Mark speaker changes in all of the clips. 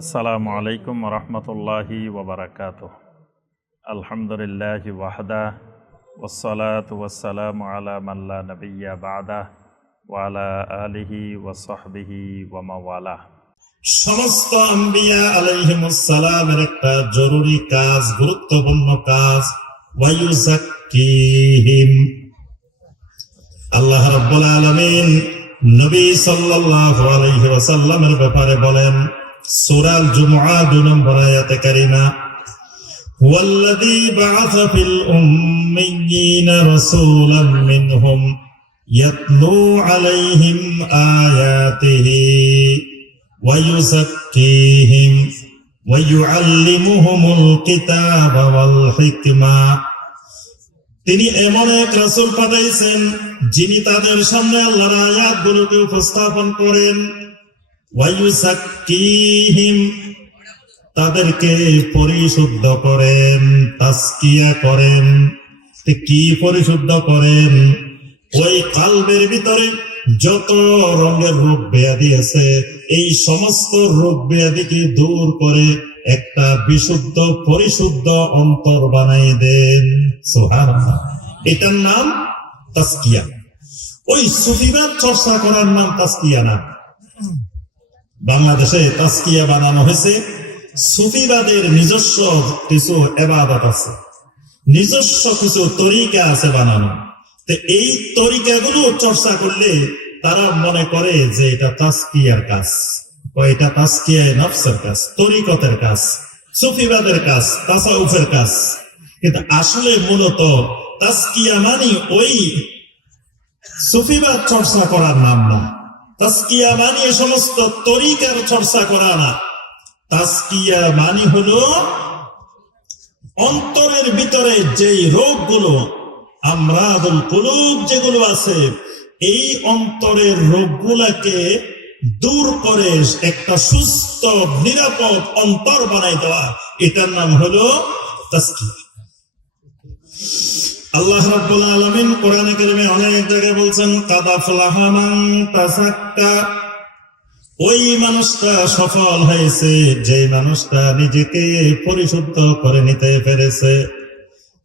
Speaker 1: আসসালামু আলাইকুম রহমতুল্লাহি ওবরাকাত আলহামদুলিল্লাহ ওয়াহদা ওসলাত ওয়াসালাম আলা মাল্লা নবিয়া বাদা ওয়ালা আলিহি ওয়াসহবিহি ওয়ামাওয়ালা
Speaker 2: সমস্ত আম্বিয়া আলাইহিমুসসালামের একটা জরুরি কাজ, গুরুত্বপূর্ণ কাজ ওয়ায়ুজাক্কিহিম আল্লাহ রাব্বুল আলামিন নবী সাল্লাল্লাহু আলাইহি ওয়াসাল্লামের ব্যাপারে বলেন সূরা আল জুমআ 2 নম্বর আয়াতে কারিমা هو الذي بعث في الأميين رسولا منهم يتلو عليهم آياته ويزكيهم ويعلمهم الكتاب والحكمة তিনি এমন এক রাসূল পাঠাইছেন যিনি তাদের সামনে আল্লাহর আয়াতগুলোকে উপস্থাপন করেন তাদেরকে পরিশুদ্ধ করেন তাস্কিয়া করেন। কি পরিশুদ্ধ করেন? ওই কালবের ভিতরে যত রঙের রোগ ব্যাধি আছে, এই সমস্ত রোগ ব্যাধিকে দূর করে একটা বিশুদ্ধ, পরিশুদ্ধ অন্তর বানাই দেন। সুবহানাল্লাহ। এটার নাম তাস্কিয়া ওই সুফিবাদ চর্চা করার নাম তাস্কিয়া না। বাংলাদেশে তাস্কিয়া বানানো হয়েছে। সুফিবাদের নিজস্ব কিছু এবাদত আছে। নিজস্ব কিছু তরিকা আছে বানানো। তো এই তরিকাগুলো চর্চা করলে তারা মনে করে যে এটা তাস্কিয়ার কাজ এটা তাস্কিয়ায় নফসের কাজ, তরিকতের কাজ, সুফিবাদের কাজ, তাসাউফের কাজ। কিন্তু আসলে মূলত তাস্কিয়া মানে ওই সুফিবাদ চর্চা করার নাম না। তাস্কিয়া মানে সমস্ত তরিকার চর্চা করা না। তাস্কিয়া মানে হলো অন্তরের ভিতরে যেই রোগগুলো, আমরাদুল কুলুব যেগুলো আছে, এই অন্তরের রোগগুলাকে দূর করে একটা সুস্থ, নিরাপদ অন্তর বানাই দেওয়া। এটার নাম হলো তাস্কিয়া। আল্লাহ রাব্বুল আলামিন কোরআনে কারিমে অনেক জায়গায় বলছেন কাদা ফলাহামান তাসাক্কা। ওই মানুষটা সফল হয়েছে যে মানুষটা নিজেকে পরিশুদ্ধ করে নিতে পেরেছে।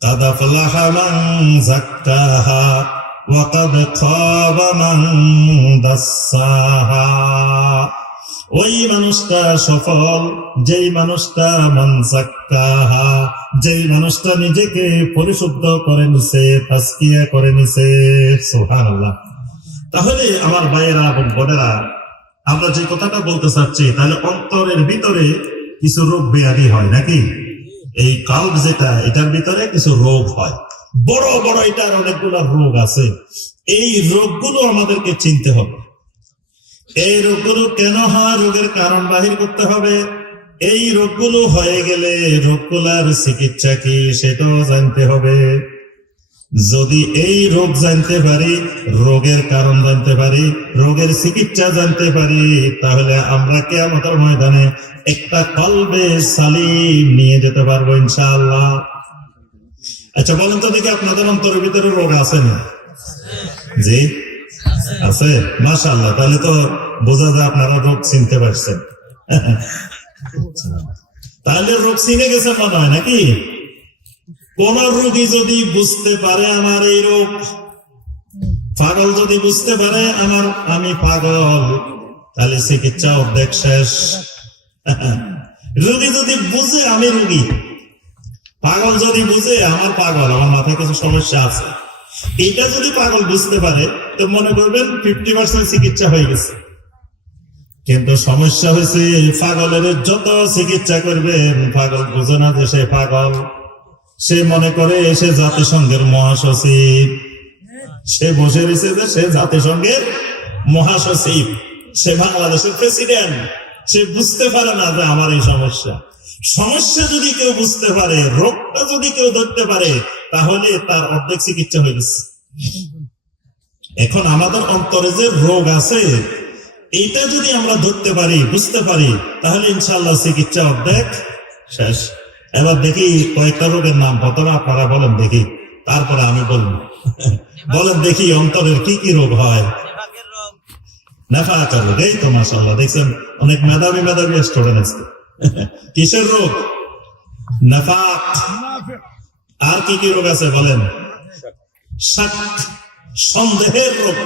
Speaker 2: কাদা ফলাহামান জাক্কাহা ওয়াকাদ খাবা মান ওই মানুষটা সফল, যেই মানুষটা মানসাক্কাহা যেই মানুষটা নিজেকে পরিশুদ্ধ করে নিছে তাস্কিয়া করে নিছে, সুবহানাল্লাহ। তাহলে আমার ভাইয়েরা এবং বোনেরা, আমরা যে কথাটা বলতে চাচ্ছি, তাহলে অন্তরের ভিতরে কিছু রোগ ব্যাধি হয় নাকি? এই কাল্প যেটা, এটার ভিতরে কিছু রোগ হয়। বড় বড় এটার অনেকগুলো রোগ আছে। এই রোগগুলো আমাদেরকে চিনতে হবে। এই রোগগুলো কেন হয়? রোগের কারণ বাহির করতে হবে। এই রোগগুলো হয়ে গেলে রোগগুলার চিকিৎসা কি সেটাও জানতে হবে। যদি এই রোগ জানতে পারি, রোগের কারণ জানতে পারি, রোগের চিকিৎসা জানতে পারি, তাহলে আমরা কে আমাদের ময়দানে একটা কলবে সালিম নিয়ে যেতে পারব ইনশাআল্লাহ। আচ্ছা বলেন তো দেখি আপনাদের অন্তরের ভিতরে রোগ আছে না? জি? আছে? মাশাআল্লাহ, তাহলে তো বোঝা যায় আপনারা রোগ চিনতে পারছেন। তাহলে রোগ চিনে গেছে মনে হয় নাকি? কোন রোগী যদি বুঝতে পারে আমার এই রোগ, পাগল যদি বুঝতে পারে আমার, আমি পাগল, তাহলে চিকিৎসা অর্ধেক শেষ। রোগী যদি বুঝে আমি রোগী, পাগল যদি বুঝে আমার পাগল, আমার মাথায় কিছু সমস্যা আছে। এটা যদি পাগল বুঝতে পারে তো মনে করবেন ফিফটি পার্সেন্ট চিকিৎসা হয়ে গেছে। কিন্তু সমস্যা হয়েছে পাগলের যত চিকিৎসা করবেন, পাগল বুঝে না যে সে পাগল। সে মনে করে সে জাতিসংঘের মহাসচিব। সে বসে রয়েছে যে সে জাতিসংঘের মহাসচিব। সে বাংলাদেশের প্রেসিডেন্ট সে বুঝতে পারে না যে আমার এই সমস্যা। সমস্যা যদি কেউ বুঝতে পারে, রোগটা যদি কেউ ধরতে পারে, তাহলে তার অর্ধেক চিকিৎসা হয়ে গেছে। এখন আমাদের অন্তরে যে রোগ আছে এইটা যদি আমরা ধরতে পারি বুঝতে পারি তাহলে ইনশাল্লাহ চিকিৎসা অর্ধেক শেষ। এবার দেখি কয়েকটা রোগের নাম প্রথমে আপনারা বলেন দেখি। তারপরে আমি বলব। বলেন দেখি অন্তরের কি কি রোগ হয়। নেফাকার রোগ। এই তো মাসাল্লাহ দেখছেন অনেক মেধাবী মেধাবী স্টুডেন্ট আছে। কিসের রোগ? নাফাক আর কি কি রোগ আছে বলেন? শাক। সন্দেহের রোগ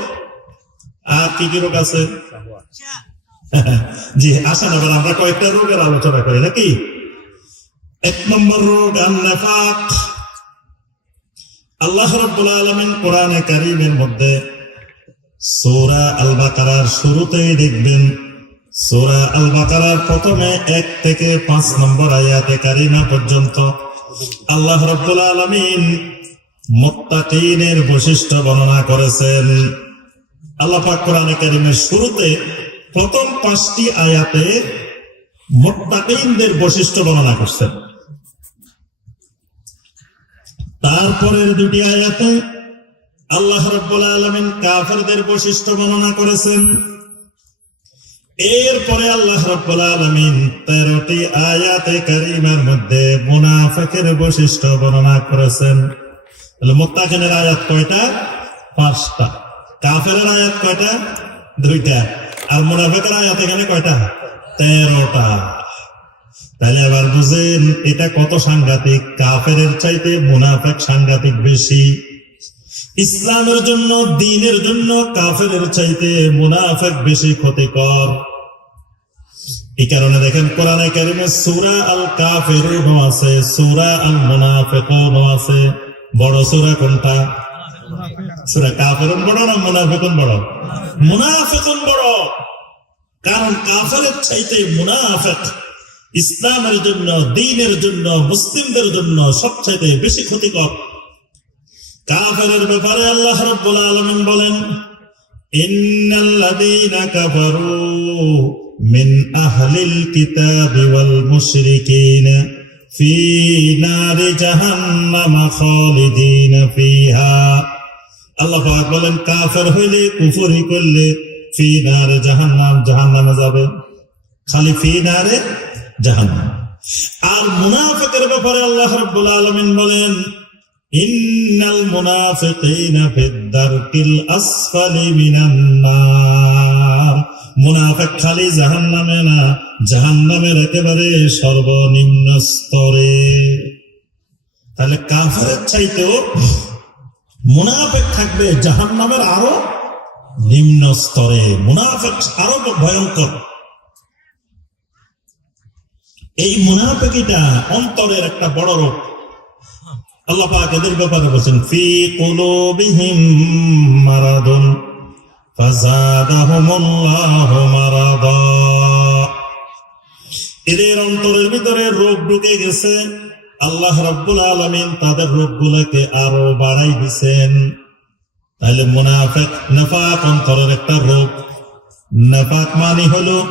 Speaker 2: আর কি কি রোগ আছে? জি, আসেন এবার আমরা কয়েকটা রোগের আলোচনা করি, নাকি? এক নম্বর রোগ আর নাফাক আল্লাহ রাব্বুল আলামিন কোরআনে কারীমের মধ্যে সূরা আল বাকারার শুরুতেই দেখবেন, সূরা আল বাকারার প্রথমে এক থেকে পাঁচ নম্বর আয়াতে কারিমা পর্যন্ত আল্লাহ রাব্বুল আলামিন মুত্তাকিনের বৈশিষ্ট্য বর্ণনা করেছেন। আল্লাহ পাক কোরআনে কারিমের শুরুতে প্রথম পাঁচটি আয়াতে মুত্তাকিনদের বৈশিষ্ট্য বর্ণনা করছেন। তারপরের দুটি আয়াতে আল্লাহ রাব্বুল আলামিন কাফেরদের বৈশিষ্ট্য বর্ণনা করেছেন। এরপরে আল্লাহ রাব্বুল আলামিন তেরোটি আয়াতে কারিমার মধ্যে মুনাফিকের বৈশিষ্ট্য বর্ণনা করেছেন। তাহলে মুত্তাকিনের আয়াত কয়টা? পাঁচটা। কাফেরের আয়াত কয়টা? দুইটা। আর মুনাফিকের আয়াত এখানে কয়টা? তেরোটা। তাহলে আবার বুঝেন, এটা কত সাংঘাতিক? কাফের চাইতে মুনাফেক সাংঘাতিক বেশি। ইসলামের জন্য, দিনের জন্য কাফেরের চাইতে মুনাফেক বেশি ক্ষতিকর। এই কারণে দেখেন কোরআনে কারিমে সুরা আল কাফিরুন আছে, সুরা আল মুনাফিকুন আছে। বড় সূরা কোনটা? সূরা কাফিরুন বড় না মুনাফিকুন বড়? মুনাফিকুন বড়। কারণ কাফেরের চাইতে মুনাফিক ইসলামের জন্য, দিনের জন্য, মুসলিমদের জন্য সবচাইতে বেশি ক্ষতিকর। কাফেরের ব্যাপারে আল্লাহ রাব্বুল আলামিন বলেন, ইন্নাল্লাযীনা কাফারু মিন আহলিল কিতাবি ওয়াল মুশরিকিনা। ফি নারি জাহান্নাম খালিদিনা ফিহা। আল্লাহ পাক বলেন, কাফের হইলে কুফরি করলে যাবে। খালি ফি নারে জাহান্নাম। আর মুনাফিকের ব্যাপারে আল্লাহ রাব্বুল আলামিন বলেন, ইন্নাল মুনাফিকিনা ফিদ-দারকিল আসফালি মিনান নার। মুনাফিক খালি জাহান্নামে না, জাহান্নামের একেবারে সর্বনিম্ন স্তরে। তাহলে কাফেরের চাইতেও মুনাফিক থাকবে জাহান্নামের আরও নিম্ন স্তরে। মুনাফিক আরও ভয়ঙ্কর। এই মুনাফিকিটা অন্তরের একটা বড় রোগ। আল্লাহ পাক এদের ব্যাপারে বলছেন, ফি কুলুবিহিম মারাদুন। এদের অন্তরের ভিতরে রোগ ঢুকে গেছে। আল্লাহ রাব্বুল আলামিন তাদের রোগগুলোকে আরও বাড়াই দিছেন। তাহলে মুনাফিক, নাফাক অন্তরের একটা রোগ। নাফাক মানে হলো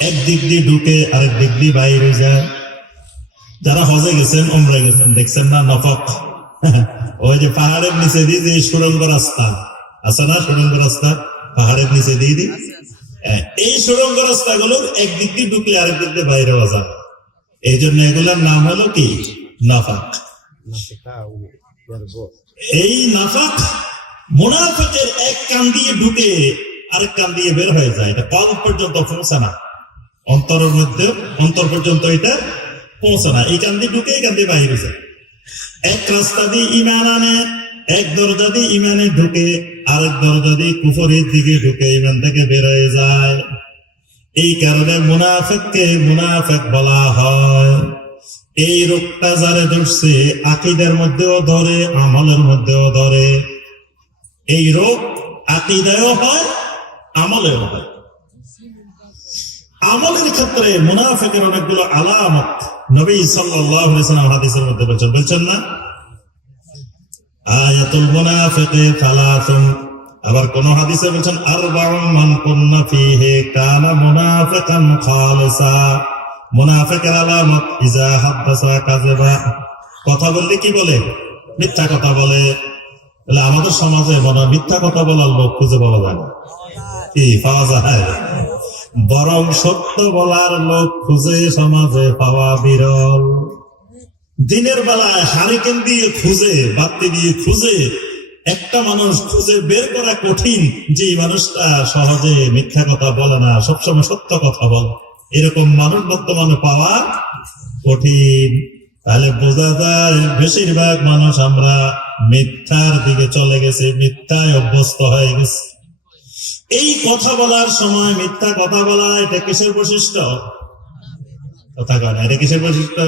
Speaker 2: এক দিক দিয়ে ঢুকে আরেক দিক দিয়ে বাইরে যায়। যারা হজে গেছেন, উমরে গেছেন, দেখছেন না নফক? ওই যে পাহাড়ের নিচে দিয়ে যে সুরঙ্গ রাস্তা। আছে না সুরঙ্গ রাস্তা? পাহাড়ের নিচে দিয়ে দি এই সুরঙ্গ রাস্তাগুলোর একদিক দিয়ে ঢুকলে আরেক দিক দিয়ে বাইরে যায় এই জন্য এগুলোর নাম হলো কি? নাফাক। এই নাফাক মুনাফিকের এক কান দিয়ে ঢুকে আরেক কান দিয়ে বের হয়ে যায়। এটা কল পর্যন্ত পৌঁছে না। অন্তরের মধ্যে, অন্তর পর্যন্ত এটা পৌঁছে না। এই কান দিয়ে ঢুকে এই কান দিয়ে বাইরে যায়। এক রাস্তা দিয়ে ইমান আনে এক দরজা দিয়ে ইমানে ঢুকে, আরেক দরজা দিয়ে কুফরের দিকে ঢুকে ইমান থেকে বের হয়ে যায়। এই কারণে মুনাফেককে মুনাফেক বলা হয়। এই রোগটা যারে ধরছে, আকিদের মধ্যেও ধরে, আমলের মধ্যেও ধরে। এই রোগ আকিদায়ও হয়, আমলেও হয়। আমলের ক্ষেত্রে মুনাফেকের অনেকগুলো আলামত নবী সাল্লাম হাদিসের মধ্যে বলছেন বলছেন না? আয়াতুল মুনাফিকি সালাসুন। আবার কোন হাদিসে বলছেন আরবাউন মান কুন্না ফিহি কানা মুনাফিকান খালিসা। মুনাফিকের আলামত, ইজা হাদাসা কাযিবা। কথা বললে কি বলে? মিথ্যা কথা বলে। তাহলে আমাদের সমাজে মনে মিথ্যা কথা বলার লোক খুঁজে পাওয়া যায় কি পাওয়া যায়? বরং সত্য বলার লোক খুঁজে সমাজে পাওয়া বিরল। দিনের বেলায় হারিকেন দিয়ে খুঁজে, বাতি দিয়ে খুঁজে, একটা মানুষ খুঁজে বের করা কঠিন যে মানুষটা সহজে মিথ্যা কথা বলে না, সবসময় সত্য কথা বলে। এরকম মানুষ বর্তমানে পাওয়া কঠিন। তাহলে বোঝা যায় বেশিরভাগ মানুষ আমরা মিথ্যার দিকে চলে গেছে, মিথ্যায় অভ্যস্ত হয়ে গেছে। এই কথা বলার সময় মিথ্যা কথা বলা, এটা কিসের বৈশিষ্ট্য? কথা কয় এটা কিসের বৈশিষ্ট্য?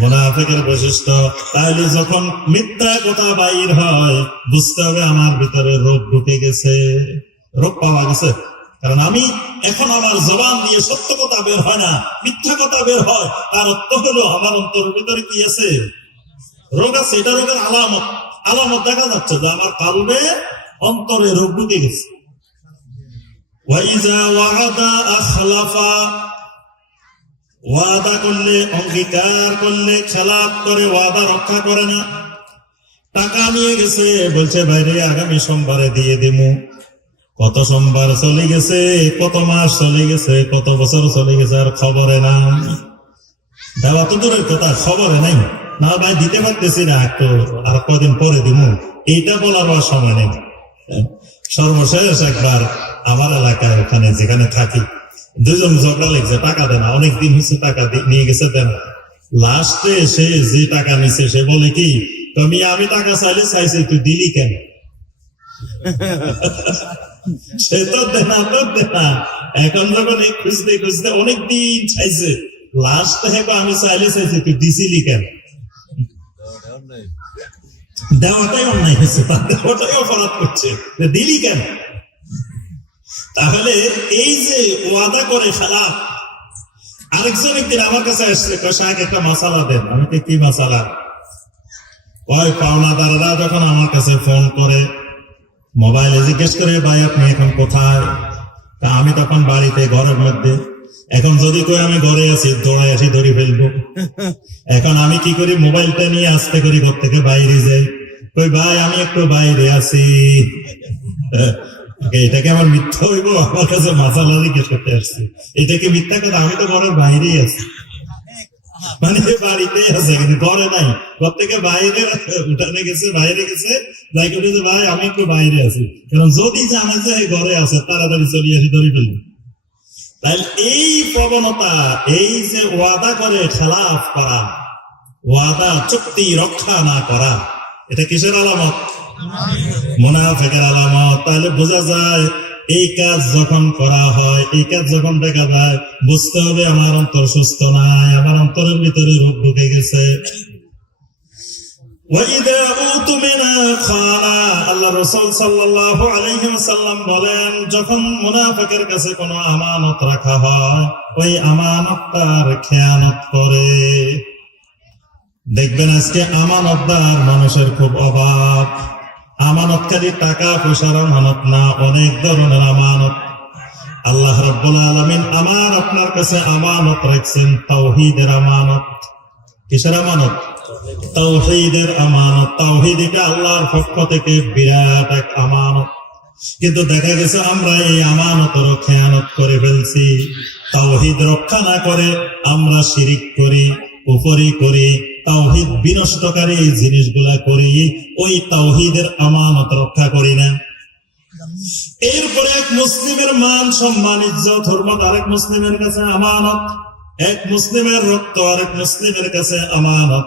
Speaker 2: মোনাফেকের বৈশিষ্ট্য তাহলে যখন মিথ্যা কথা বাইর হয়, বুঝতে হবে আমার ভিতরে রোগ ঢুকে গেছে। রোগ পাওয়া গেছে। কারণ আমি এখন আমার জবান দিয়ে সত্য কথা বের হয় না, মিথ্যা কথা বের হয়। তার অর্থ হলো আমার অন্তরের ভিতরে কি আছে? রোগ আছে, এটা রোগের আলামত। আলামত দেখা যাচ্ছে যে আমার কালবে অন্তরে রোগ ঢুকে গেছে। ওয়াইজা ওয়াদা আখলাফা ওয়াদা করলে, অঙ্গীকার করলে, খেলাপ করে, ওয়াদা রক্ষা করে না। টাকা নিয়ে গেছে, বলছে, বাইরে আগামী সোমবারে দিয়ে দিমু। কত সোমবার চলে গেছে, কত মাস চলে গেছে, কত বছর চলে গেছে, আর খবরে না দেওয়া তো দূরের কথা, খবরে নাই। না ভাই, দিতে পারতেছি না, একটু, আর কদিন পরে দিমু। এইটা বলার সময় নেই। সর্বশেষ একবার আমার এলাকায় ওখানে যেখানে থাকি দুজন ঝগড়া লেগেছে, টাকা দেন না অনেকদিন হচ্ছে টাকা নিয়ে গেছে দেন। লাস্টে সে যে টাকা নিছে, সে বলে কি, তুমি, আমি টাকা চাইলে চাইছি তুই দিলি কেন? সে তো দেনা তো দেনা। এখন যখন এই খুঁজতে খুঁজতে অনেক দিন চাইছে লাস্ট হেবা আমি চাইলে চাইছি তুই দিছিলি কেন? দেওয়াটাই অন্যায় হয়েছে তার অপরাধ করছে। দিলি কেন? তাহলে এই যে ওয়াদা করে ফেলা আরেকজন একদিন আমার কাছে আসছে কয়, একটা মশালা দেন। আমি তো কি মশালা? ওই পাওনাদাররা যখন আমার কাছে ফোন করে মোবাইলে জিজ্ঞেস করে ভাই আপনি এখন কোথায়? তা আমি তখন বাড়িতে ঘরের মধ্যে এখন যদি কই আমি ঘরে আছি দৌড়ায় আসি ধরে ফেলব। এখন আমি কি করি মোবাইলটা নিয়ে আসতে করি ঘর থেকে বাইরে যাই। কই ভাই আমি একটু বাইরে আছি। এটাকে আমার মিথ্যা হইব? আমার কাছে মাসালা জিজ্ঞেস করতে আসছি। এটা কি মিথ্যা কথা, আমি তো ঘরের বাইরেই আছি। মানে বাড়িতে আছে কিন্তু ঘরে নাই। ঘর থেকে বাইরে, উঠানে গেছে, বাইরে গেছে। যাই করে ভাই, আমি একটু বাইরে আছি। কারণ যদি জানে যে ঘরে আছে, তাড়াতাড়ি চলে আসি, ধরে ফেলব। তাই এই প্রবণতা, এই যে ওয়াদা করে খেলাফ করা, ওয়াদা চুক্তি রক্ষা না করা, এটা কিসের আলামত? আলামত, তাহলে বোঝা যায় এই কাজ যখন করা হয়, এই কাজ যখন দেখা যায়, বুঝতে হবে আমার অন্তর সুস্থ নাই, আমার অন্তরের ভিতরে রোগ ঢুকে গেছে। কাছে আমানত রাখা হয়, ওই আমানতার খেয়ানত করে। দেখবেন আজকে আমানতদার মানুষের খুব অভাব। আমানতকারী টাকা পয়সার আমানত না, অনেক ধরনের আমানত। আল্লাহ রাব্বুল আলামিন আমার আপনার কাছে আমানত রাখছেন, তাওহীদের আমানত। কিসের আমানত? তাওহীদের আমানত। তাওহীদ এটা আল্লাহর পক্ষ থেকে বিরাট এক আমানত। কিন্তু দেখা গেছে আমরা এই আমানতের খেয়ানত করে ফেলছি। তাওহীদ রক্ষা না করে আমরা শিরিক করি উপরি করি তাওহীদ বিনষ্টকারী এই জিনিসগুলা করি, ওই তাওহীদের আমানত রক্ষা করি না। এরপরে এক মুসলিমের মান সম্মান, ইজ্জত, হরমত, আরেক মুসলিমের কাছে আমানত, এক মুসলিমের রক্ত, আরেক মুসলিমের কাছে আমানত,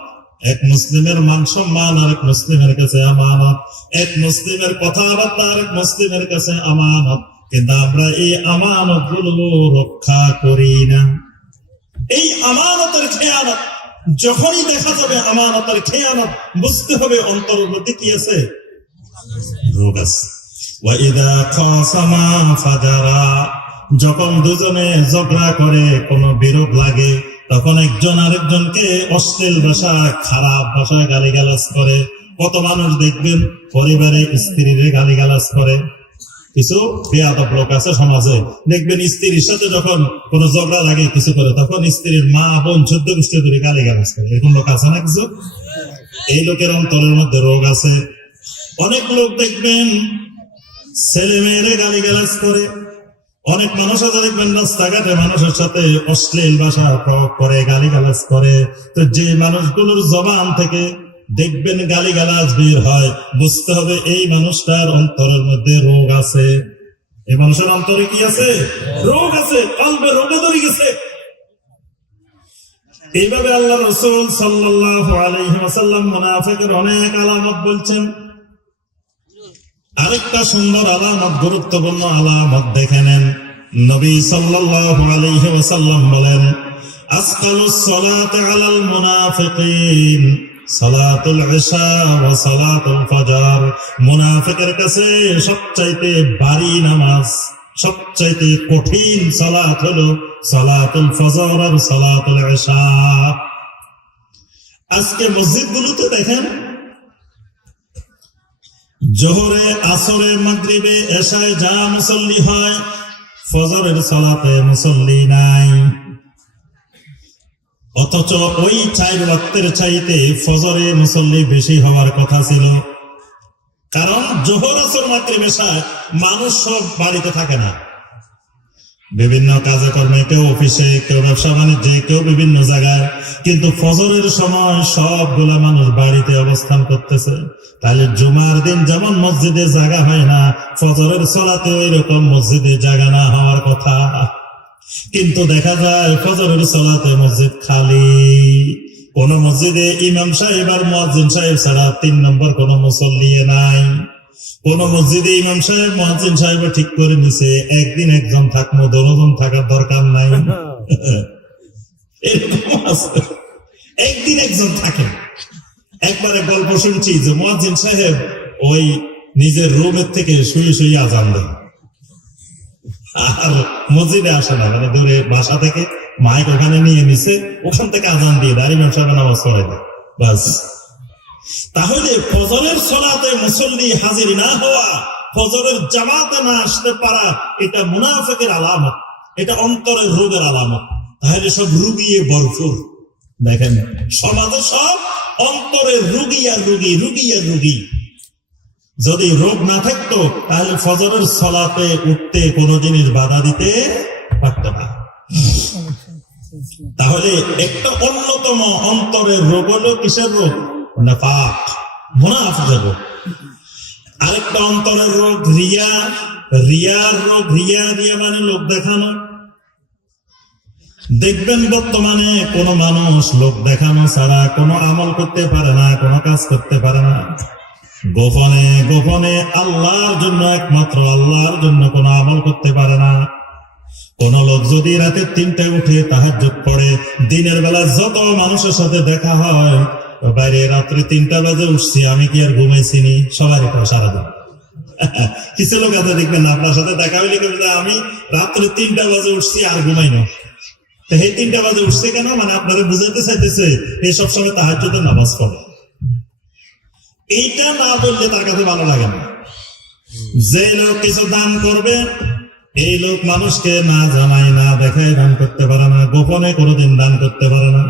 Speaker 2: এক মুসলিমের মান সম্মান, আরেক মুসলিমের কাছে আমানত, এক মুসলিমের কথাবার্তা, আরেক মুসলিমের কাছে আমানত। কিন্তু আমরা এই আমানতগুলো রক্ষা করি না। এই আমানতের খেয়ানত যখনই দেখা যাবে আমানতের খেয়ানত, বুঝতে হবে অন্তরের মধ্যে কি আছে? রোগ আছে। যখন দুজনে ঝগড়া করে, কোনো বিরোধ লাগে, তখন একজন আরেকজনকে অশ্লীল ভাষা, খারাপ ভাষায় গালিগালাজ করে। কত মানুষ দেখবেন, পরিবারে স্ত্রীরে গালিগালাজ করে। কিছু লোক আছে সমাজে। দেখবেন স্ত্রীর সাথে যখন কোনো ঝগড়া লাগে কিছু করে, তখন স্ত্রীর মা, বোন চোদ্দ গোষ্ঠী ধরে গালি গালাজ করে। এরকম লোক আছে না কিছু? এই লোকের অন্তরের মধ্যে রোগ আছে। অনেক লোক দেখবেন ছেলে মেয়েরে গালি গালাজ করে। অনেক মানুষ আছে দেখবেন রাস্তাঘাটে মানুষের সাথে অশ্লীল ভাষা প্রয়োগ করে গালি গালাজ করে। তো যে মানুষগুলোর জবান থেকে দেখবেন গালি গালাজ বের হয়। বুঝতে হবে এই মানুষটার অন্তরের মধ্যে রোগ আছে। এই মানুষের অন্তরে কি আছে? রোগ আছে, কলবে রোগে ধরে গেছে। এইভাবে আল্লাহ রসুল ওয়াসাল্লাম মুনাফিকের অনেক আলামত বলছেন। আরেকটা সুন্দর আলামত, গুরুত্বপূর্ণ আলামত দেখে নেন। নবী সাল্লাল্লাহু আলাইহি ওয়াসাল্লাম বলেন, আসকালুস সালাত আলাল মুনাফিকিন। সালাতুল ইশা ওয়া সালাতুল ফজর। মুনাফিকের কাছে সবচাইতে ভারী নামাজ, সবচাইতে কঠিন সালাত হলো সালাতুল ফজর আর সালাতুল ইশা আজকে মসজিদগুলোতে দেখেন, জোহরে, আসরে, মাগরিবে, এশায় যা মুসল্লি হয়, ফজরের সালাতে মুসল্লি নাই। অথচ ওই চার ওয়াক্তের চাইতে ফজরে মুসল্লি বেশি হওয়ার কথা ছিল। কারণ জোহর আসর মাগরিব মানুষ সব বাড়িতে থাকে না। বিভিন্ন কাজে কর্মে কেউ অফিসে, কেউ ব্যবসা বাণিজ্যে, কেউ বিভিন্ন জায়গায়। কিন্তু ফজরের সময় সবগুলা মানুষ বাড়িতে অবস্থান করতেছে। তাহলে জুমার দিন যেমন মসজিদে জায়গা হয় না, ফজরের সলাতে ওই রকম মসজিদে জায়গা না হওয়ার কথা। কিন্তু দেখা যায় ফজরের সলাতে মসজিদ খালি। কোন মসজিদে ইমাম সাহেব আর মুয়াজ্জিন সাহেব ছাড়া তিন নম্বর কোন মুসল্লি নাই। কোন মসজিদে ইমাম সাহেব, মুয়াজ্জিন সাহেব ঠিক করে নিছে, একদিন একজন থাকব দনজন থাকার দরকার নাই। একদিন একজন থাকে। একবারে গল্প শুনছি যে মুয়াজ্জিন সাহেব ওই নিজের রুমের থেকে শুয়ে শুয়ে আজান দেন। আর মসজিদে আসে না মানে দূরে বাসা থেকে মাইক ওখানে নিয়ে নিছে, ওখান থেকে আজান দিয়ে দাঁড়িয়ে ব্যবসা নামাজ পড়ে দেয় বাস। তাহলে ফজরের সলাতে মুসল্লি হাজির না হওয়া, ফজরের জামাতে না আসতে পারা, এটা মুনাফেকের আলামত, এটা অন্তরের রোগের আলামত। তাহলে সব রুগিয়ে ভরপুর। দেখেন, সমাজে সব অন্তরের রুগী আর রুগী রুগী আর রুগী। যদি রোগ না থাকতো, তাহলে ফজরের সলাতে উঠতে কোনো জিনিস বাধা দিতে পারত না। তাহলে একটা অন্যতম অন্তরের রোগ হলো কিসের রোগ? পাপ মুনাফিকের রোগ। আরেকটা অন্তরের রোগ রিয়া, রিয়ার রোগ, রিয়া রিয়া মানে লোক দেখানো। দেখবেন বর্তমানে কোন মানুষ লোক দেখানো ছাড়া কোনো আমল করতে পারে না, কোনো কাজ করতে পারে না। গোপনে গোপনে আল্লাহর জন্য একমাত্র আল্লাহর জন্য কোনো আমল করতে পারে না। কোন লোক যদি রাতে তিনটায় উঠে তাহার যোগ পড়ে দিনের বেলা যত মানুষের সাথে দেখা হয় বাইরে রাত্রে তিনটা বাজে উঠছি আমি কি আর ঘুমাইছিনি সবারই করে সারাদিন। কিছু লোক আছে দেখবেন আপনার সাথে দেখা হইলে বলে, আমি রাত্রে তিনটা বাজে উঠছি আর ঘুমাই না। তো এই তিনটা বাজে উঠছে কেন? মানে আপনারা বুঝাতে চাইতেছে এই সব সময় তাহার যদি নামাজ পড়ে। এইটা না বললে তার কাছে ভালো লাগে না। যে লোক কিছু দান করবে, এই লোক মানুষকে না জানায়, না দেখায় দান করতে পারে না, গোপনে কোনোদিন দান করতে পারে না।